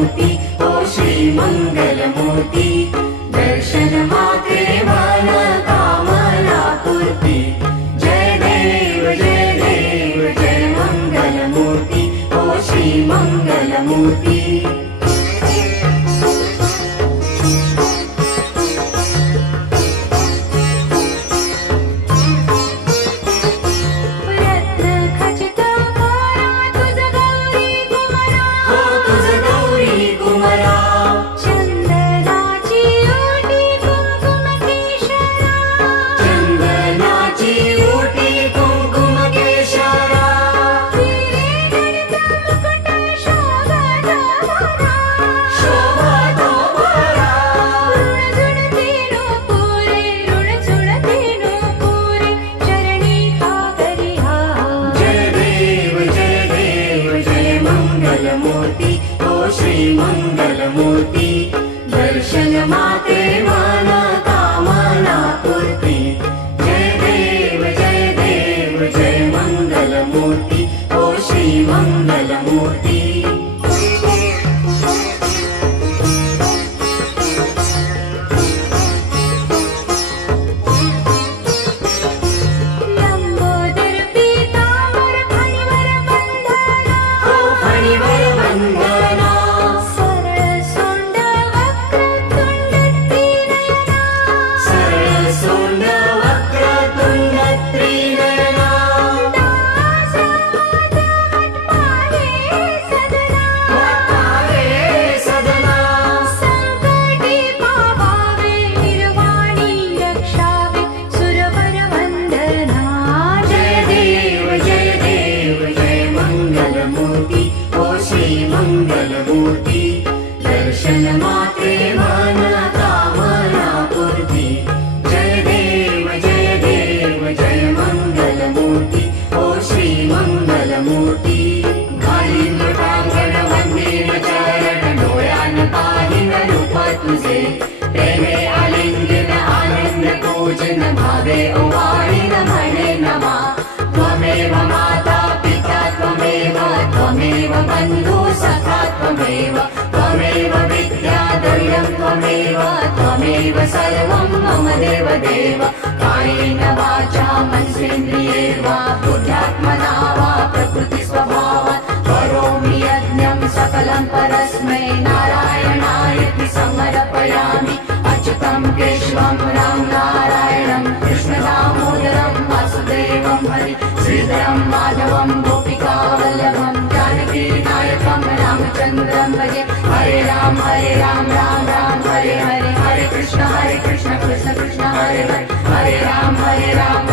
मंगलमूर्ती ओ श्री मंगलमूर्ती दर्शन मात्रे मन कामना पूर्ती जय देव जय मंगलमूर्ती ओ श्री मंगलमूर्ती मंगलमूर्ती दर्शन मात्रे मन कामना पूर्ती जय देव जय मंगलमूर्ती ओ श्री मंगलमूर्ती मंगलमूर्ती दर्शन मात्रे मन कामना पूर्ती जय देव जय मंगलमूर्ती ओ श्री मंगलमूर्ती घालीन टांगण वंदीन चरण डोळ्यान पाहिन रूप तुझे प्रेमे आलिंगन आनंद पूजन भावे ओवाळीन म्हणे नमा त्वमेव माता पिता त्वमेव बंधु सखा त्वमेव विद्या दैवं त्वमेव सर्वं मम देव कायेन वाचा मनसेन्द्रिये वा बुद्ध्यात्मना वा प्रकृतिस्वभावात् करोमि यज्ञं सकलं परस्मै नारायणायति समर्पयामि अच्युतं केशवं राम नारायणं कृष्णदामोदरं वासुदेवं हरि श्रीधरं माधवं गोपिकावल्लभं जानकीनायकं रामचन्द्रं भजे हरे राम राम राम हरे हरे हरे कृष्ण कृष्ण कृष्ण हरे हरे हरे राम